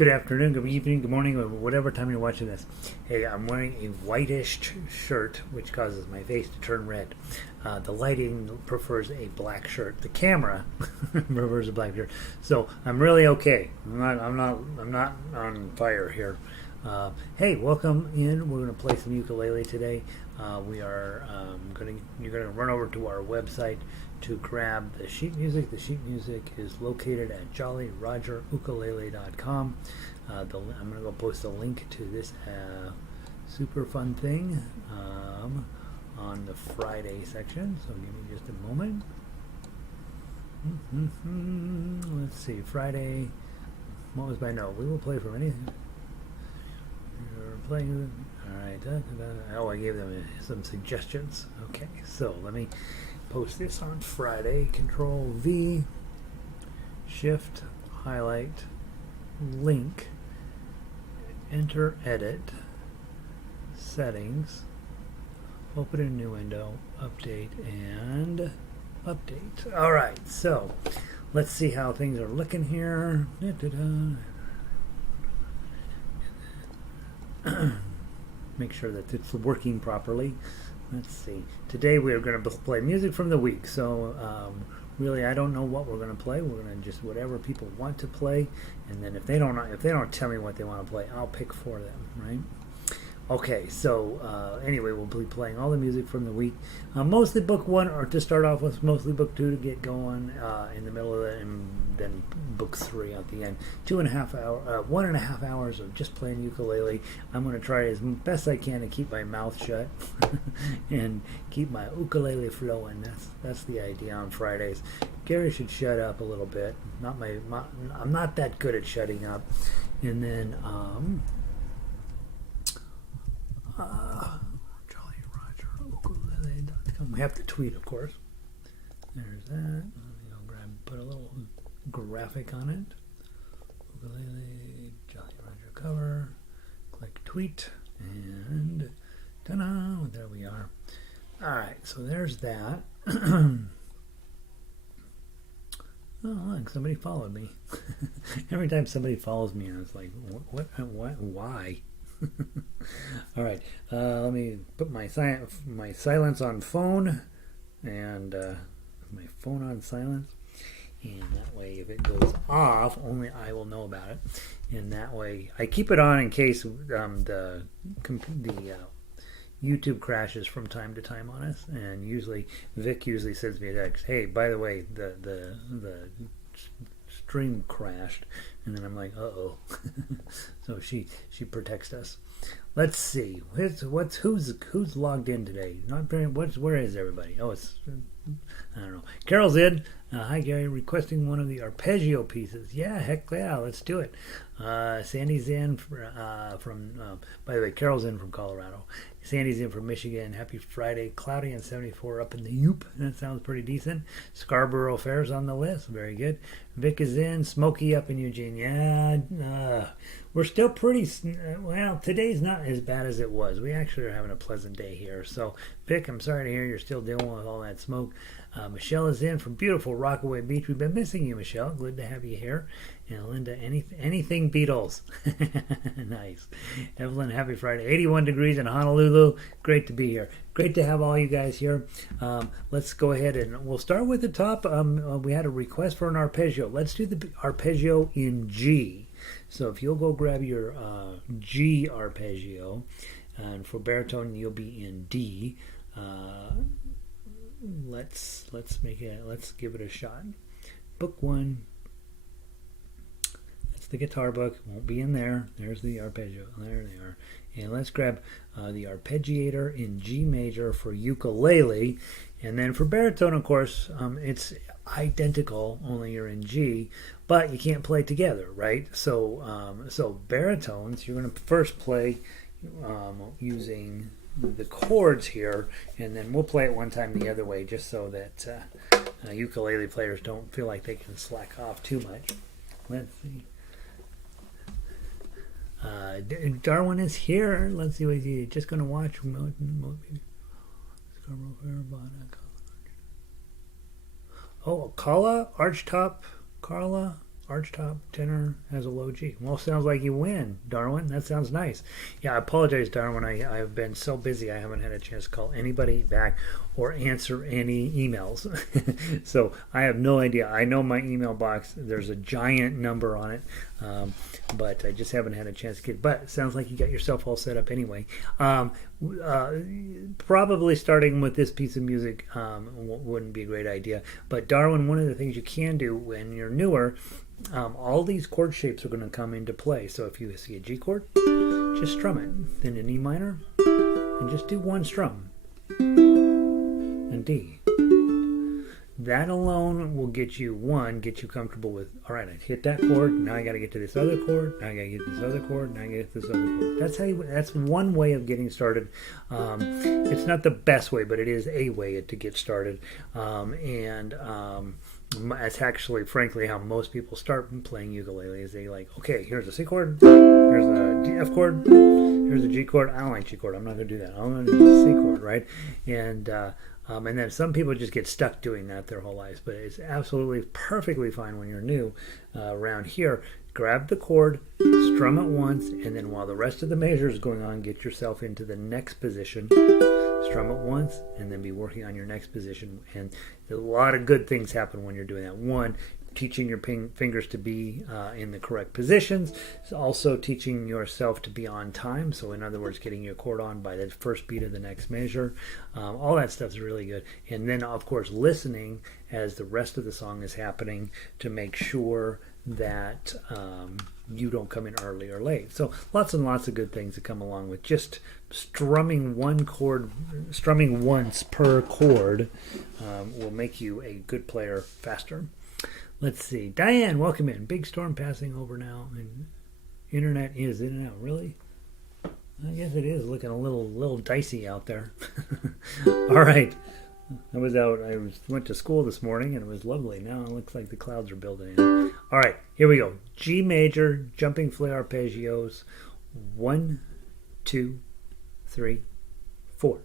Good afternoon, good evening, good morning, or whatever time you're watching this. Hey, I'm wearing a whitish shirt, which causes my face to turn red. The lighting prefers a black shirt. The camera prefers a black shirt. So I'm really okay. I'm not on fire here. Hey, welcome in. We're going to play some ukulele today. You're going to run over to our website to grab the sheet music. The sheet music is located at jollyrogerukulele.com. I'm going to go post a link to this super fun thing on the Friday section. So give me just a moment. Let's see, Friday. What was my note? We will play from anything. We're playing. All right. Oh, I gave them some suggestions. Okay, so let me post this on Friday. Control V, Shift, highlight, link, enter, edit, settings, open a new window, update, and update. All right, so let's see how things are looking here. Make sure that it's working properly. Let's see. Today we are going to play music from the week. So really, I don't know what we're going to play. We're going to just whatever people want to play, and then if they don't tell me what they want to play, I'll pick for them. Right? Okay. So anyway, we'll be playing all the music from the week. Mostly book one, or to start off with, mostly book two to get going in the middle of it, and then book three at the end. 1.5 hours of just playing ukulele. I'm going to try as best I can to keep my mouth shut and keep my ukulele flowing. That's the idea on Fridays. Gary should shut up a little bit. I'm not that good at shutting up. And then jollyrogerukulele.com. We have to tweet, of course. There's that. Put a little graphic on it. Ukulele, Jolly Roger cover. Click tweet, and ta-da! There we are. All right, so there's that. Oh, look, somebody followed me. Every time somebody follows me, I was like, what why? All right, let me put my silence on phone, and my phone on silence. And that way, if it goes off, only I will know about it. And that way, I keep it on in case the YouTube crashes from time to time on us. And Vic usually sends me a text, "Hey, by the way, the stream crashed," and then I'm like, "Uh-oh." So she protects us. Let's see. Who's logged in today? Where is everybody? Oh, it's I don't know. Carol's in. Hi, Gary. Requesting one of the arpeggio pieces. Yeah, heck yeah, let's do it. Sandy's in from. By the way, Carol's in from Colorado. Sandy's in from Michigan. Happy Friday. Cloudy and 74 up in the Yoop. That sounds pretty decent. Scarborough Fair's on the list. Very good. Vic is in. Smoky up in Eugene. Yeah. We're still pretty. Well, today's not as bad as it was. We actually are having a pleasant day here. So, Vic, I'm sorry to hear you're still dealing with all that smoke. Michelle is in from beautiful Rockaway Beach. We've been missing you, Michelle. Good to have you here. And Linda, anything Beatles. Nice. Evelyn, happy Friday. 81 degrees in Honolulu. Great to be here. Great to have all you guys here. Let's go ahead and we'll start with the top. We had a request for an arpeggio. Let's do the arpeggio in G. So if you'll go grab your G arpeggio, and for baritone you'll be in D. Let's give it a shot. Book one. That's the guitar book. Won't be in there. There's the arpeggio. There they are. And let's grab the arpeggiator in G major for ukulele, and then for baritone, of course, it's identical. Only you're in G, but you can't play together, right? So baritones, you're going to first play using the chords here, and then we'll play it one time the other way, just so that ukulele players don't feel like they can slack off too much. Let's see. Darwin is here. Let's see what he's just going to watch. Scarborough Fair, Oh, Carla, Archtop, Carla, archtop tenor has a low G. Well, sounds like you win, Darwin. That sounds nice. Yeah, I apologize, Darwin. I have been so busy I haven't had a chance to call anybody back or answer any emails. So I have no idea. I know my email box, there's a giant number on it, but I just haven't had a chance to get. But it sounds like you got yourself all set up anyway. Probably starting with this piece of music wouldn't be a great idea. But Darwin, one of the things you can do when you're newer, all these chord shapes are going to come into play. So if you see a G chord, just strum it. Then an E minor, and just do one strum. And D. That alone will get you comfortable with, all right, I hit that chord, now I got to get to this other chord, now I got to get this other chord, now I got to get this other chord. That's one way of getting started. It's not the best way, but it is a way to get started. That's actually, frankly, how most people start playing ukulele. Is they like, okay, here's a C chord, here's a D, F chord, here's a G chord. I don't like G chord. I'm not going to do that. I'm going to do the C chord, right? And then some people just get stuck doing that their whole lives. But it's absolutely perfectly fine when you're new around here. Grab the chord, strum it once, and then while the rest of the measure is going on, get yourself into the next position. Strum it once, and then be working on your next position. And a lot of good things happen when you're doing that. One, teaching your fingers to be in the correct positions. It's also teaching yourself to be on time. So in other words, getting your chord on by the first beat of the next measure. All that stuff is really good. And then, of course, listening as the rest of the song is happening to make sure that you don't come in early or late. So lots and lots of good things that come along with just strumming once per chord will make you a good player faster. Let's see. Diane, welcome in. Big storm passing over now, and internet is in and out. Really? I guess it is looking a little dicey out there. All right. I went to school this morning, and it was lovely. Now it looks like the clouds are building in. All right, here we go. G major, jumping flare arpeggios. 1, 2, 3, 4.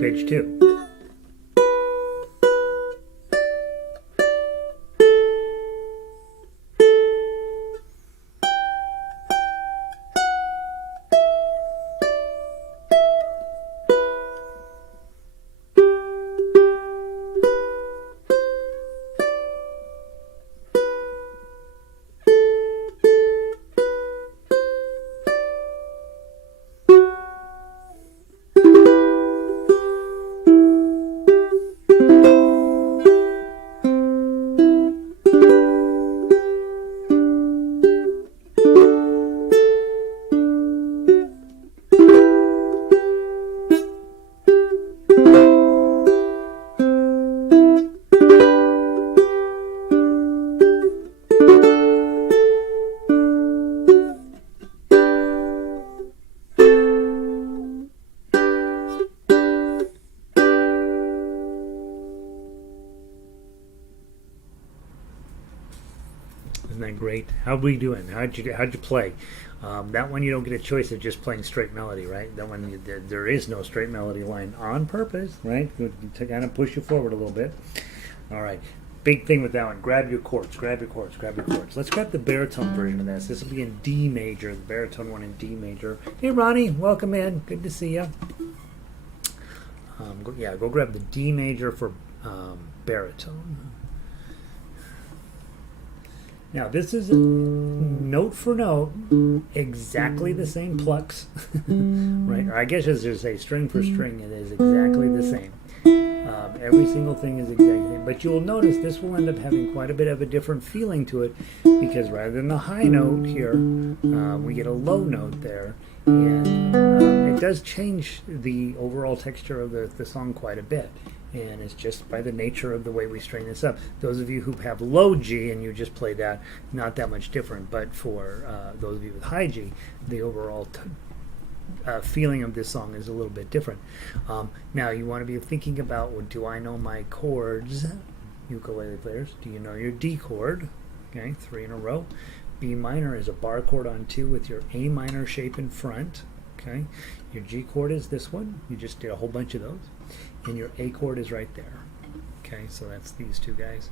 Page 2. Isn't that great? How we doing? How'd you play? That one you don't get a choice of just playing straight melody, right? That one there is no straight melody line on purpose, right? To kind of push you forward a little bit. All right. Big thing with that one. Grab your chords. Grab your chords. Grab your chords. Let's grab the baritone version of this. This will be in D major. The baritone one in D major. Hey Ronnie, welcome in. Good to see you. Go grab the D major for baritone. Now this is note for note exactly the same plucks, right? Or I guess as they say, string for string, it is exactly the same. Every single thing is exactly the same. But you'll notice this will end up having quite a bit of a different feeling to it, because rather than the high note here, we get a low note there. And it does change the overall texture of the song quite a bit. And it's just by the nature of the way we string this up. Those of you who have low G and you just play that, not that much different. But for those of you with high G, the overall feeling of this song is a little bit different. Now you want to be thinking about, well, do I know my chords? Ukulele players, do you know your D chord? Okay, 3 in a row. B minor is a bar chord on 2 with your A minor shape in front. Okay, your G chord is this one. You just did a whole bunch of those. And your A chord is right there. Okay, so that's these two guys.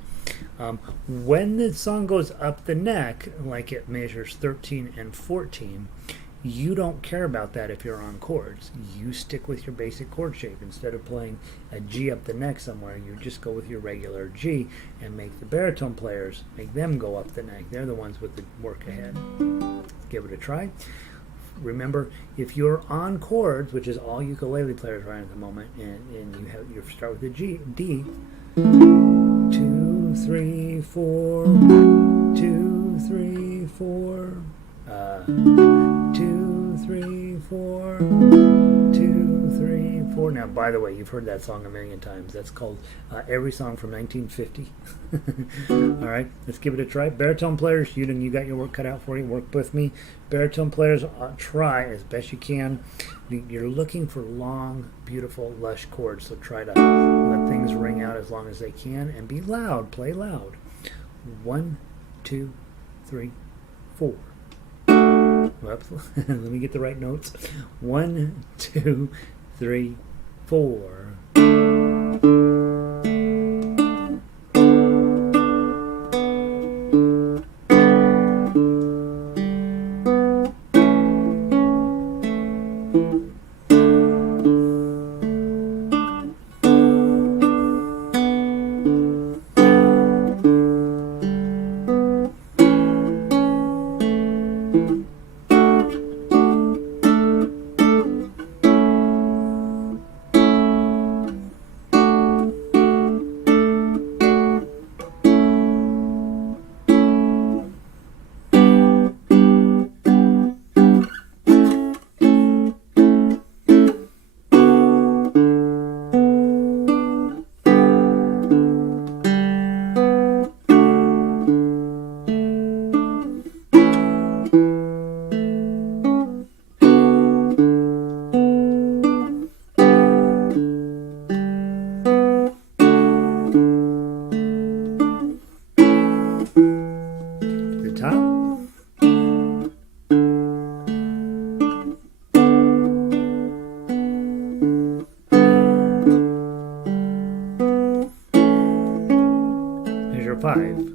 When the song goes up the neck, like it measures 13 and 14, you don't care about that if you're on chords. You stick with your basic chord shape. Instead of playing a G up the neck somewhere, you just go with your regular G and make the baritone players, make them go up the neck. They're the ones with the work ahead. Give it a try. Remember, if you're on chords, which is all ukulele players are at the moment, and you start with the G, D, 2, 3, 4, 2, 3, 4, 2, 3, 4, 2, 3, 4. Now, by the way, you've heard that song a million times. That's called Every Song from 1950. All right, let's give it a try. Baritone players, you got your work cut out for you. Work with me. Baritone players, try as best you can. You're looking for long, beautiful, lush chords, so try to let things ring out as long as they can, and be loud. Play loud. 1, 2, 3, 4. Whoops. Let me get the right notes. 1, 2, 3, 4. Measure 5.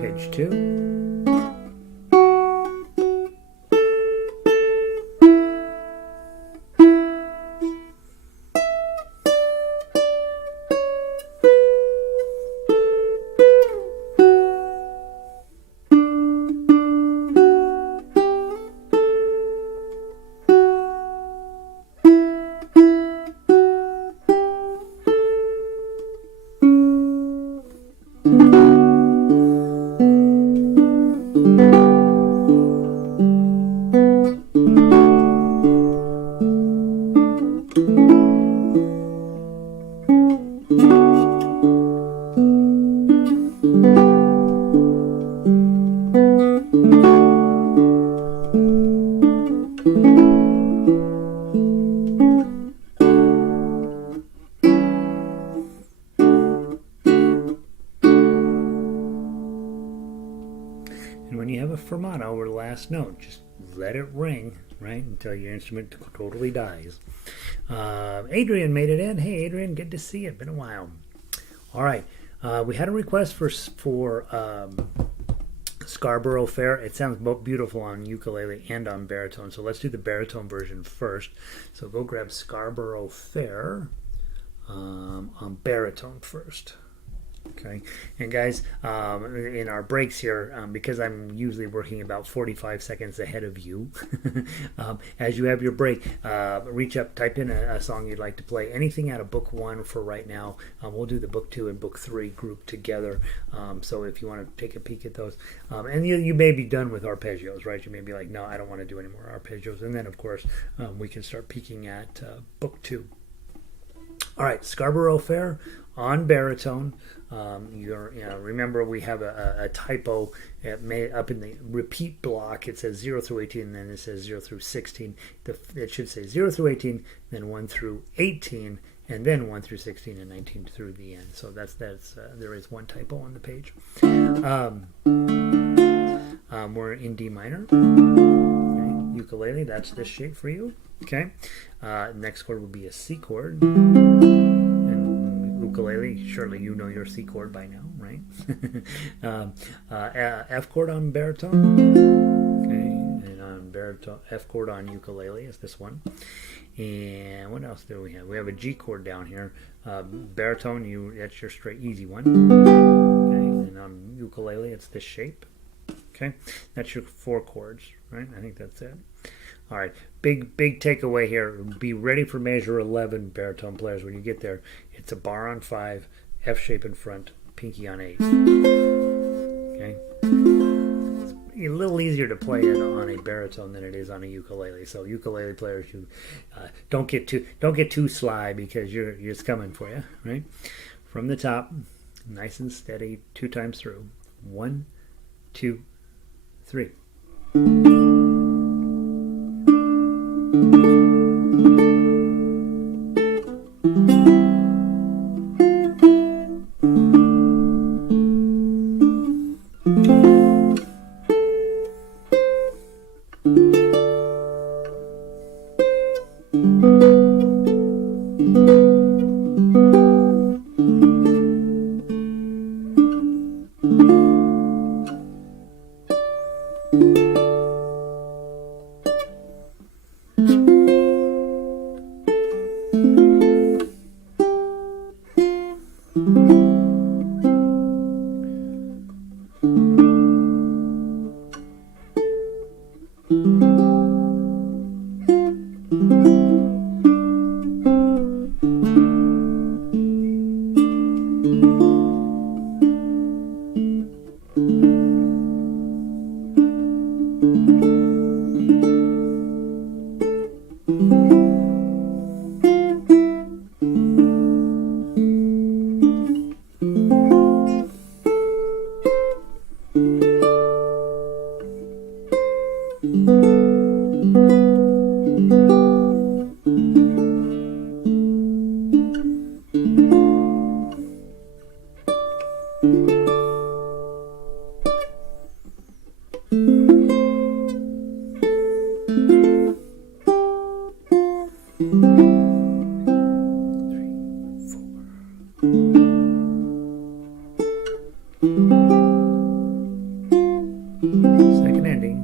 Page 2. staccato over the last note. Just let it ring, right, until your instrument totally dies. Adrian made it in. Hey, Adrian, good to see you. Been a while. All right. We had a request for Scarborough Fair. It sounds both beautiful on ukulele and on baritone. So let's do the baritone version first. So go grab Scarborough Fair on baritone first. Okay, and guys, in our breaks here, because I'm usually working about 45 seconds ahead of you, as you have your break, reach up, type in a song you'd like to play. Anything out of book 1 for right now. We'll do the book 2 and book 3 grouped together. So if you want to take a peek at those, and you may be done with arpeggios, right? You may be like, no, I don't want to do any more arpeggios. And then, of course, we can start peeking at book 2. All right, Scarborough Fair on baritone. Remember we have a typo up in the repeat block. It says 0 through 18, and then it says 0 through 16. It should say 0 through 18, then 1 through 18, and then 1 through 16 and 19 through the end. So that's there is one typo on the page. We're in D minor. Okay. Ukulele, that's this shape for you. Okay. Next chord would be a C chord. Ukulele, surely you know your C chord by now, right? F chord on baritone. Okay, and on baritone, F chord on ukulele is this one. And what else do we have? We have a G chord down here. Baritone, that's your straight easy one. Okay, and on ukulele, it's this shape. Okay, that's your 4 chords, right? I think that's it. All right, big takeaway here. Be ready for measure 11, baritone players. When you get there, it's a bar on 5, F shape in front, pinky on 8. Okay, it's a little easier to play it on a baritone than it is on a ukulele. So ukulele players, you don't get too sly, because it's coming for you, right? From the top, nice and steady, 2 times through. 1, 2, 3. Second ending.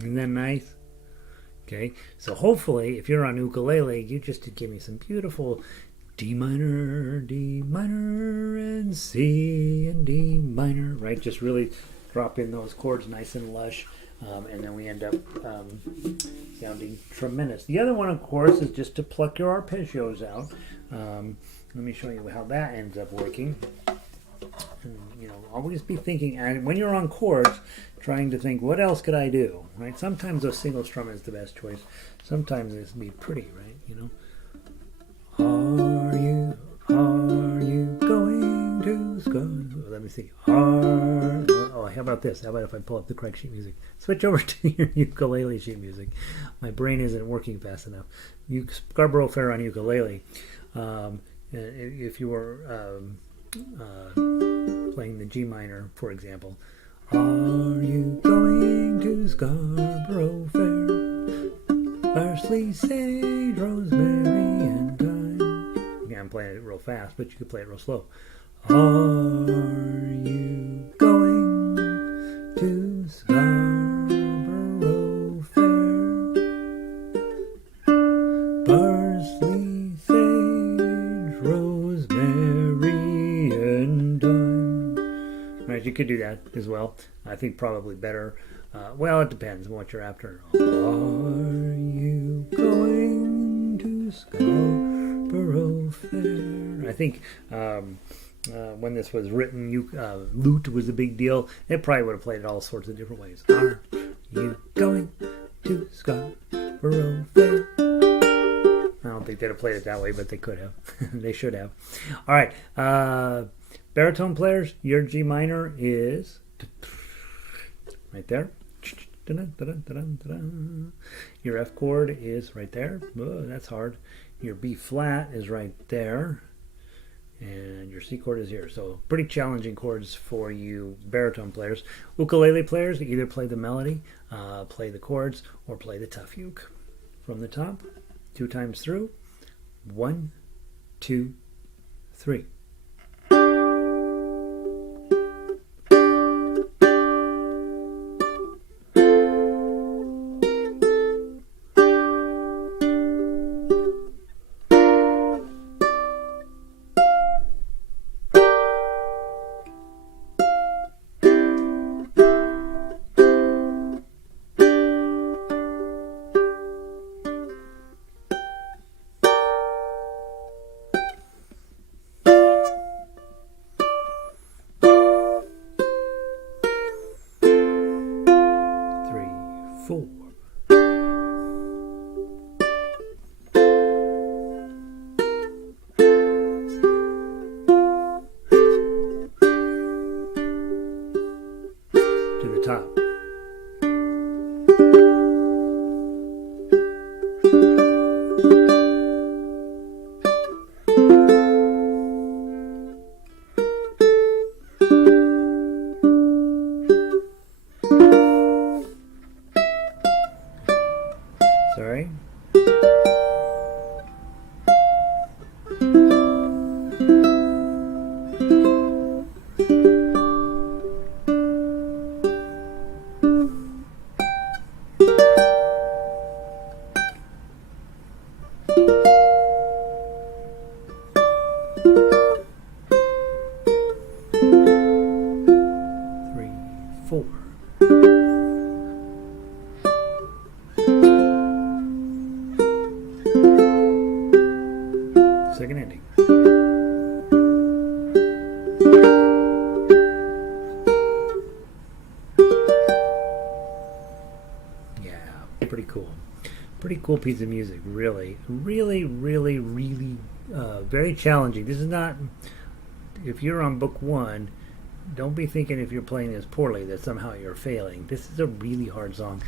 Isn't that nice? Okay, so hopefully if you're on ukulele, you just did give me some beautiful D minor, and C and D minor, right? Just really drop in those chords nice and lush, and then we end up sounding tremendous. The other one, of course, is just to pluck your arpeggios out. Let me show you how that ends up working. And, always be thinking, and when you're on chords, trying to think, what else could I do, right? Sometimes a single strum is the best choice. Sometimes it's be pretty, right? Are you going to school? Let me see. I how about this? How about if I pull up the correct sheet music? Switch over to your ukulele sheet music. My brain isn't working fast enough. Scarborough Fair on ukulele. If you were playing the G minor, for example. Are you going to Scarborough Fair? Parsley, sage, rosemary, and thyme. Yeah, I'm playing it real fast, but you could play it real slow. Are you going to Scarborough Fair? Parsley, sage, rosemary, and thyme. Right, you could do that as well. I think probably better. Well, it depends on what you're after. Are you going to Scarborough Fair? I think when this was written, lute was a big deal. It probably would have played it all sorts of different ways. Are you going to Scarborough Fair? I don't think they'd have played it that way, but they could have. They should have. All right. Baritone players, your G minor is right there. Your F chord is right there. Oh, that's hard. Your B flat is right there. And your C chord is here. So pretty challenging chords for you baritone players. Ukulele players, either play the melody, play the chords, or play the tough uke. From the top, 2 times through. 1, 2, 3. Sorry. Second ending. Yeah, pretty cool. Pretty cool piece of music, really. Really, very challenging. This is not, if you're on book 1, don't be thinking if you're playing this poorly that somehow you're failing. This is a really hard song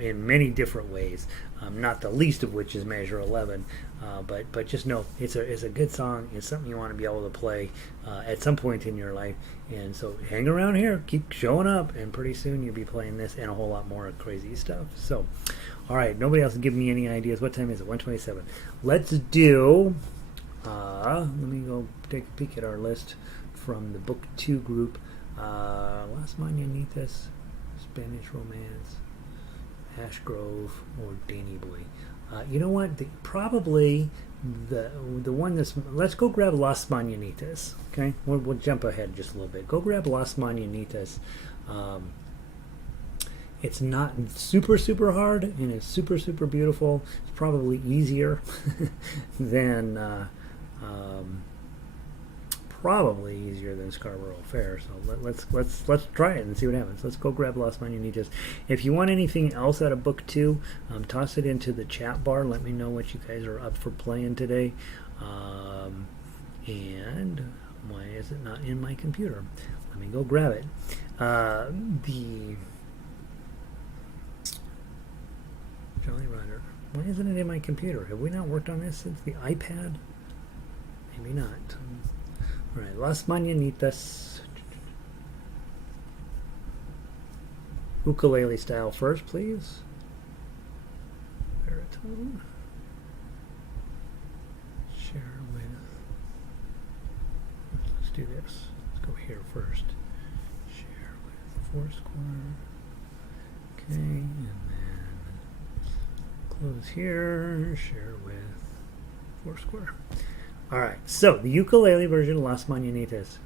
in many different ways, not the least of which is measure 11. But just know it's a good song. It's something you want to be able to play at some point in your life. And so hang around here, keep showing up, and pretty soon you'll be playing this and a whole lot more crazy stuff. So, all right, nobody else is giving me any ideas. What time is it? 1:27. Let's do. Let me go take a peek at our list from the book 2 group. Las Mananitas, Spanish Romance, Ash Grove, or Danny Boy. You know what? Probably the one that's. Let's go grab Las Mananitas. Okay, we'll jump ahead just a little bit. Go grab Las Mananitas. It's not super hard, and it's super beautiful. It's probably easier than Scarborough Fair. So let's try it and see what happens. Let's go grab Las Mananitas. If you want anything else out of book 2, toss it into the chat bar. Let me know what you guys are up for playing today. And why is it not in my computer? Let me go grab it. The Jolly Rider. Why isn't it in my computer? Have we not worked on this since the iPad? Maybe not. All right, Las Mananitas. Ukulele style first, please. Baritone. Share with. Let's do this. Let's go here first. Share with Foursquare. Okay, and then close here. Share with Foursquare. All right, so the ukulele version of Las Mananitas.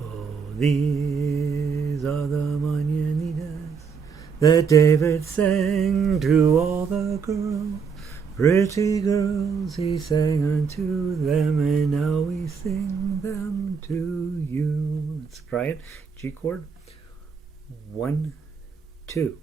Oh, these are the Mananitas that David sang to all the girls, pretty girls, he sang unto them, and now we sing them to you. Let's try it. G chord. 1, 2.